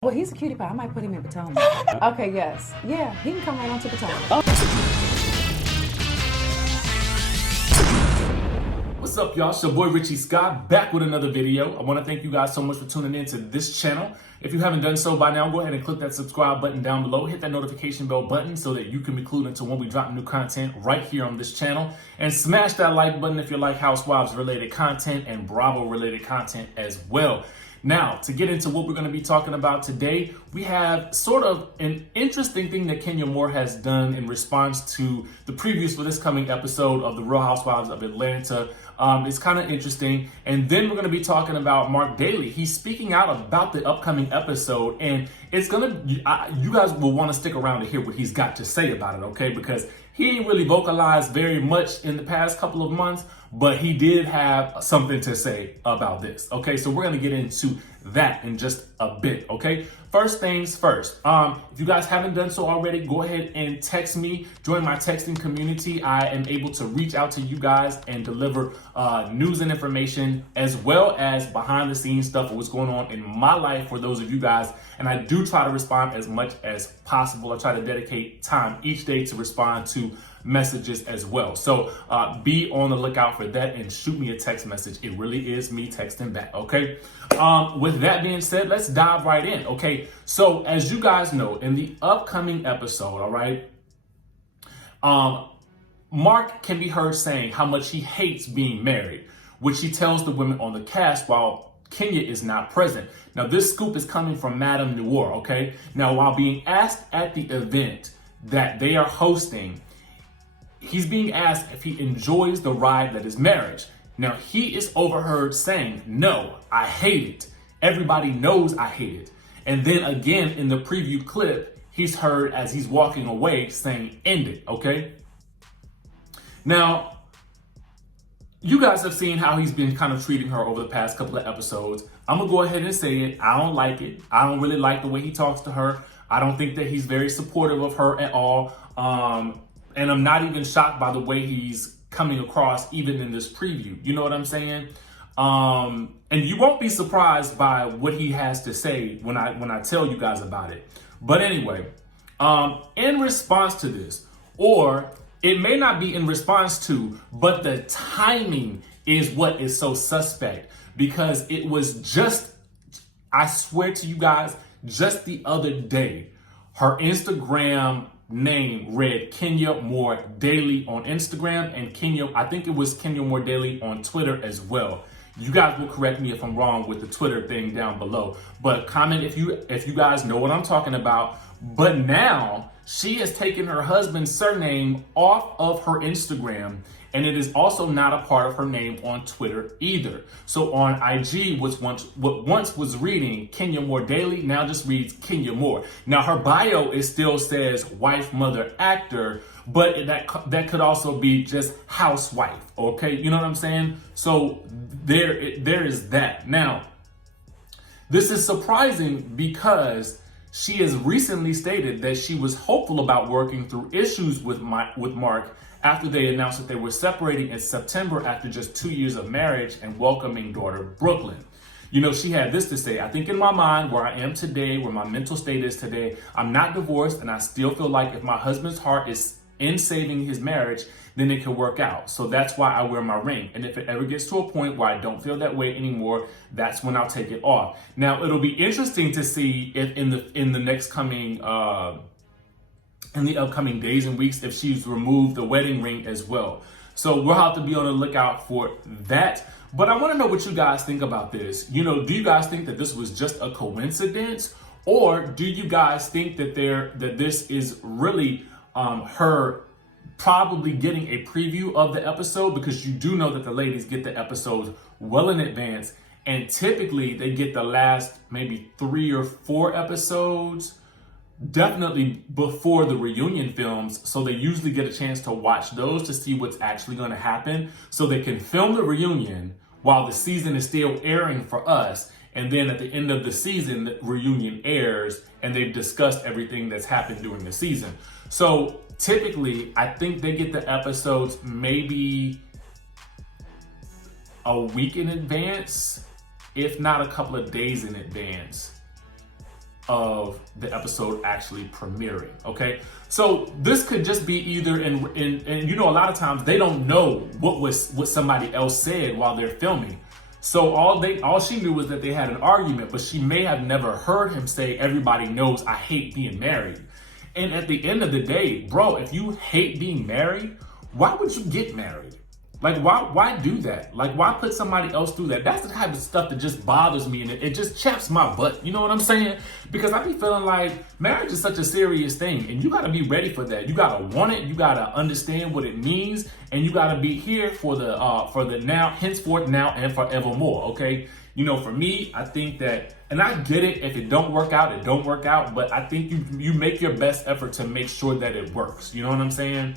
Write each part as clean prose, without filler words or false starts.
Well, he's a cutie pie. I might put him in Potomac. Okay, yes. Yeah, he can come right on to Potomac. What's up, y'all? It's your boy Richie Scott back with another video. I want to thank you guys so much for tuning in to this channel. If you haven't done so by now, go ahead and click that subscribe button down below. Hit that notification bell button so that you can be clued into when we drop new content right here on this channel. And smash that like button if you like Housewives related content and Bravo related content as well. Now, to get into what we're going to be talking about today, we have sort of an interesting thing that Kenya Moore has done in response to the previews for this coming episode of The Real Housewives of Atlanta. It's kind of interesting. And then we're going to be talking about Marc Daly. He's speaking out about the upcoming episode, and it's going to, you guys will want to stick around to hear what he's got to say about it, okay? Because he ain't really vocalized very much in the past couple of months, but he did have something to say about this. Okay, so we're gonna get into that in just a bit, okay? First things first, if you guys haven't done so already, go ahead and text me, join my texting community. I am able to reach out to you guys and deliver news and information, as well as behind the scenes stuff of what's going on in my life for those of you guys. And I do try to respond as much as possible. I try to dedicate time each day to respond to messages as well. So be on the lookout for that and shoot me a text message. It really is me texting back, okay? With that being said, let's dive right in, okay? So as you guys know, in the upcoming episode, all right, Marc can be heard saying how much he hates being married, which he tells the women on the cast while Kenya is not present. Now, this scoop is coming from Madame Noir, okay? Now, while being asked at the event that they are hosting, he's being asked if he enjoys the ride that is marriage. Now, he is overheard saying, "No, I hate it. Everybody knows I hate it." And then again, in the preview clip, he's heard as he's walking away saying, "End it," okay? Now, you guys have seen how he's been kind of treating her over the past couple of episodes. I'm gonna go ahead and say it. I don't like it. I don't really like the way he talks to her. I don't think that he's very supportive of her at all. And I'm not even shocked by the way he's coming across even in this preview. You know what I'm saying? And you won't be surprised by what he has to say when I tell you guys about it. But anyway, in response to this, or it may not be in response to, but the timing is what is so suspect, because it was just, I swear to you guys, just the other day, her Instagram name read Kenya Moore Daly on Instagram, and I think it was Kenya Moore Daly on Twitter as well. You guys will correct me if I'm wrong with the Twitter thing down below, but comment if you guys know what I'm talking about. But now she has taken her husband's surname off of her Instagram, and it is also not a part of her name on Twitter either. So on IG, what once was reading Kenya Moore Daly now just reads Kenya Moore. Now her bio still says wife, mother, actor, but that could also be just housewife. Okay, you know what I'm saying? So there is that. Now, this is surprising because she has recently stated that she was hopeful about working through issues with Marc after they announced that they were separating in September after just 2 years of marriage and welcoming daughter Brooklyn. You know, she had this to say: "I think in my mind, where I am today, where my mental state is today, I'm not divorced, and I still feel like if my husband's heart is in saving his marriage, then it can work out. So that's why I wear my ring. And if it ever gets to a point where I don't feel that way anymore, that's when I'll take it off." Now, it'll be interesting to see if in the next coming in the upcoming days and weeks, if she's removed the wedding ring as well. So we'll have to be on the lookout for that. But I want to know what you guys think about this. You know, do you guys think that this was just a coincidence, or do you guys think that this is really her probably getting a preview of the episode? Because you do know that the ladies get the episodes well in advance, and typically they get the last maybe 3 or 4 episodes definitely before the reunion films, so they usually get a chance to watch those to see what's actually going to happen, so they can film the reunion while the season is still airing for us, and then at the end of the season the reunion airs and they've discussed everything that's happened during the season. So typically I think they get the episodes maybe a week in advance, if not a couple of days in advance. of the episode actually premiering, okay? So this could just be either and you know, a lot of times they don't know what somebody else said while they're filming. So all she knew was that they had an argument, but she may have never heard him say, everybody knows I hate being married. And at the end of the day, bro, if you hate being married, why would you get married? Like, why do that? Like, why put somebody else through that? That's the type of stuff that just bothers me, and it just chaps my butt. You know what I'm saying? Because I be feeling like marriage is such a serious thing, and you gotta be ready for that. You gotta want it. You gotta understand what it means, and you gotta be here for the now, henceforth, now, and forevermore. Okay? You know, for me, I think that, and I get it. If it don't work out, it don't work out. But I think you make your best effort to make sure that it works. You know what I'm saying?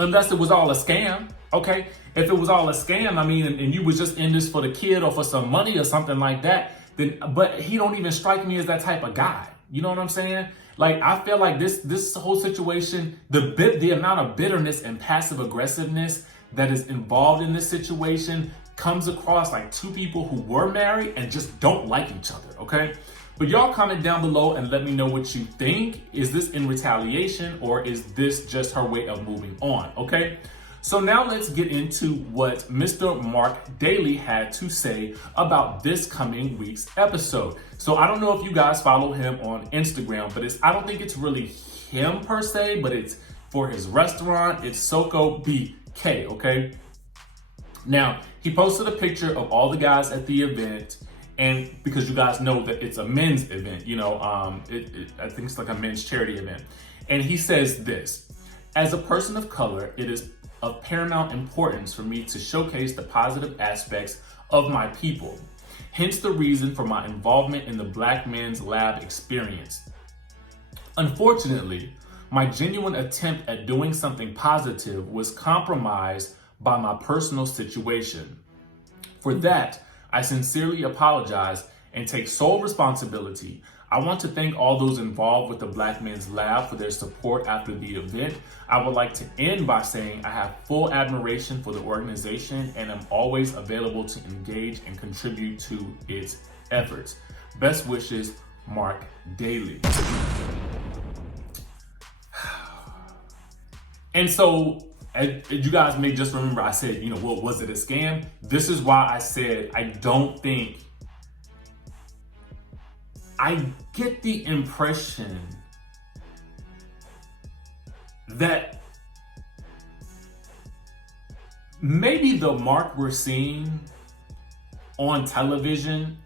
Unless it was all a scam, okay? If it was all a scam, I mean, and you was just in this for the kid or for some money or something like that, then, but he don't even strike me as that type of guy. You know what I'm saying? Like, I feel like this whole situation, the amount of bitterness and passive aggressiveness that is involved in this situation comes across like two people who were married and just don't like each other, okay? But y'all comment down below and let me know what you think. Is this in retaliation or is this just her way of moving on, okay? So now let's get into what Mr. Marc Daly had to say about this coming week's episode. So I don't know if you guys follow him on Instagram, but I don't think it's really him per se, but it's for his restaurant. It's Soko BK, okay? Now, he posted a picture of all the guys at the event. And because you guys know that it's a men's event, you know, I think it's like a men's charity event. And he says this: as a person of color, it is of paramount importance for me to showcase the positive aspects of my people. Hence the reason for my involvement in the Black Men's Lab experience. Unfortunately, my genuine attempt at doing something positive was compromised by my personal situation. For that, I sincerely apologize and take sole responsibility. I want to thank all those involved with the Black Men's Lab for their support after the event. I would like to end by saying I have full admiration for the organization and am always available to engage and contribute to its efforts. Best wishes, Marc Daly. And so, you guys may just remember I said, you know, well, was it a scam? This is why I said I get the impression that maybe the Marc we're seeing on television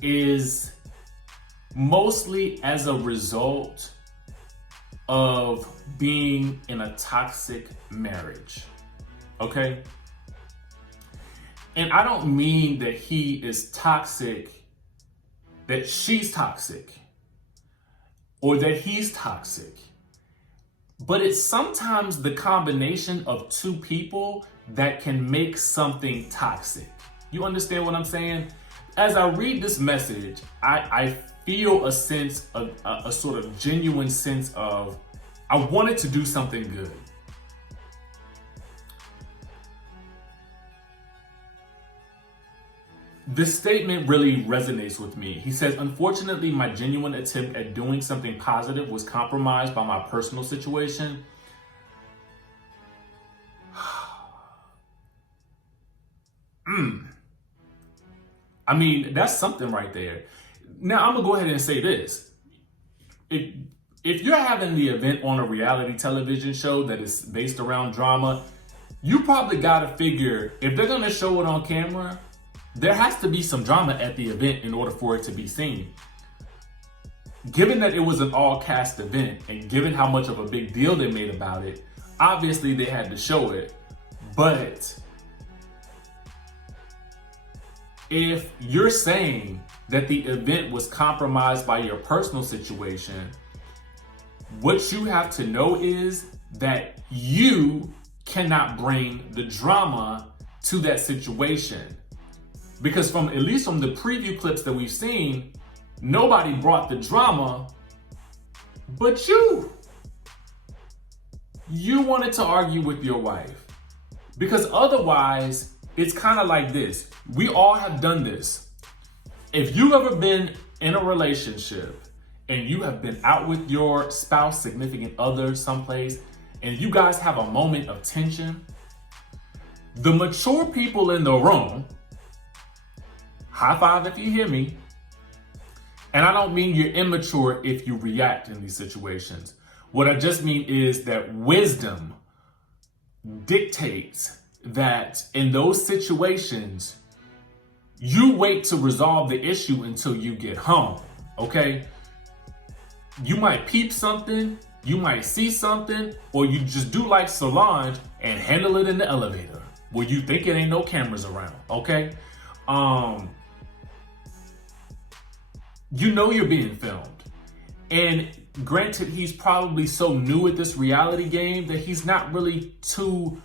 is mostly as a result of being in a toxic marriage, okay? And I don't mean that he is toxic, that she's toxic, or that he's toxic, but it's sometimes the combination of two people that can make something toxic. You understand what I'm saying? As I read this message, I feel a sense of a sort of genuine sense of I wanted to do something good. This statement really resonates with me. He says, unfortunately, my genuine attempt at doing something positive was compromised by my personal situation. I mean, that's something right there. Now, I'm gonna go ahead and say this. If you're having the event on a reality television show that is based around drama, you probably gotta figure, if they're gonna show it on camera, there has to be some drama at the event in order for it to be seen. Given that it was an all-cast event, and given how much of a big deal they made about it, obviously they had to show it. But if you're saying that the event was compromised by your personal situation, what you have to know is that you cannot bring the drama to that situation. Because at least from the preview clips that we've seen, nobody brought the drama but you. You wanted to argue with your wife. Because otherwise, it's kind of like this. We all have done this. if you've ever been in a relationship and you have been out with your spouse, significant other, someplace, and you guys have a moment of tension, the mature people in the room, high five if you hear me, and I don't mean you're immature if you react in these situations. What I just mean is that wisdom dictates that in those situations, you wait to resolve the issue until you get home, okay? You might peep something, you might see something, or you just do like Solange and handle it in the elevator where you think it ain't no cameras around, okay? You know you're being filmed. And granted, he's probably so new at this reality game that he's not really too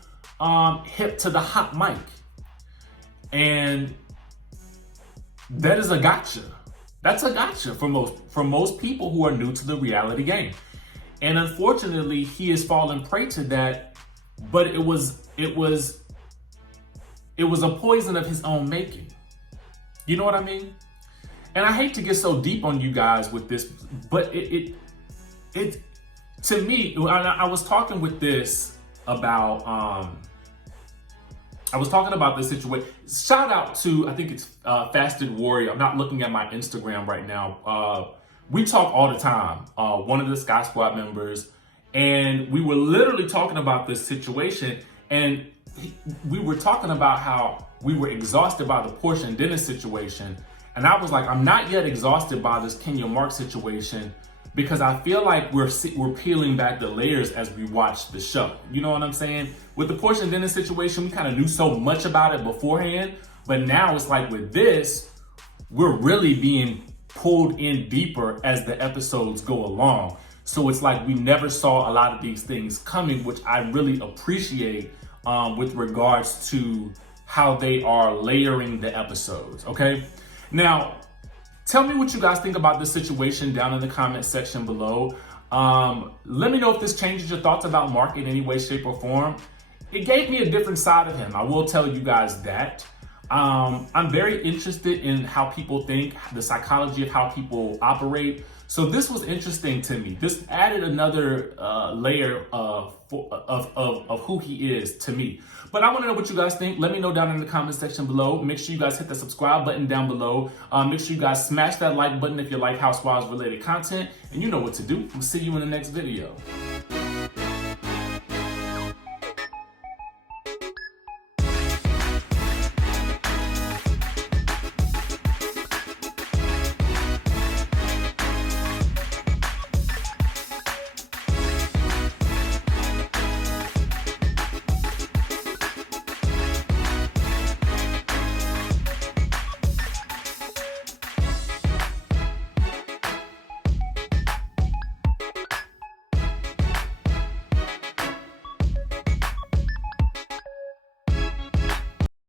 hip to the hot mic. And that is a gotcha. That's a gotcha for most people who are new to the reality game. And unfortunately, he has fallen prey to that, but it was a poison of his own making. You know what I mean? And I hate to get so deep on you guys with this, but it to me, I was talking with this about, I was talking about this situation. Shout out to, I think it's Fasted Warrior. I'm not looking at my Instagram right now. We talk all the time, one of the Sky Squad members, and we were literally talking about this situation, and we were talking about how we were exhausted by the Porsha and Dennis situation. And I was like, I'm not yet exhausted by this Kenya Mark situation because I feel like we're peeling back the layers as we watch the show. You know what I'm saying? With the Porsha and Dennis situation, we kind of knew so much about it beforehand, but now it's like with this, we're really being pulled in deeper as the episodes go along. So it's like we never saw a lot of these things coming, which I really appreciate with regards to how they are layering the episodes, okay? Now, tell me what you guys think about this situation down in the comment section below. Let me know if this changes your thoughts about Mark in any way, shape, or form. It gave me a different side of him. I will tell you guys that. I'm very interested in how people think, the psychology of how people operate. So this was interesting to me. This added another layer of who he is to me. But I want to know what you guys think. Let me know down in the comment section below. Make sure you guys hit the subscribe button down below. Make sure you guys smash that like button if you like Housewives related content. And you know what to do. We'll see you in the next video.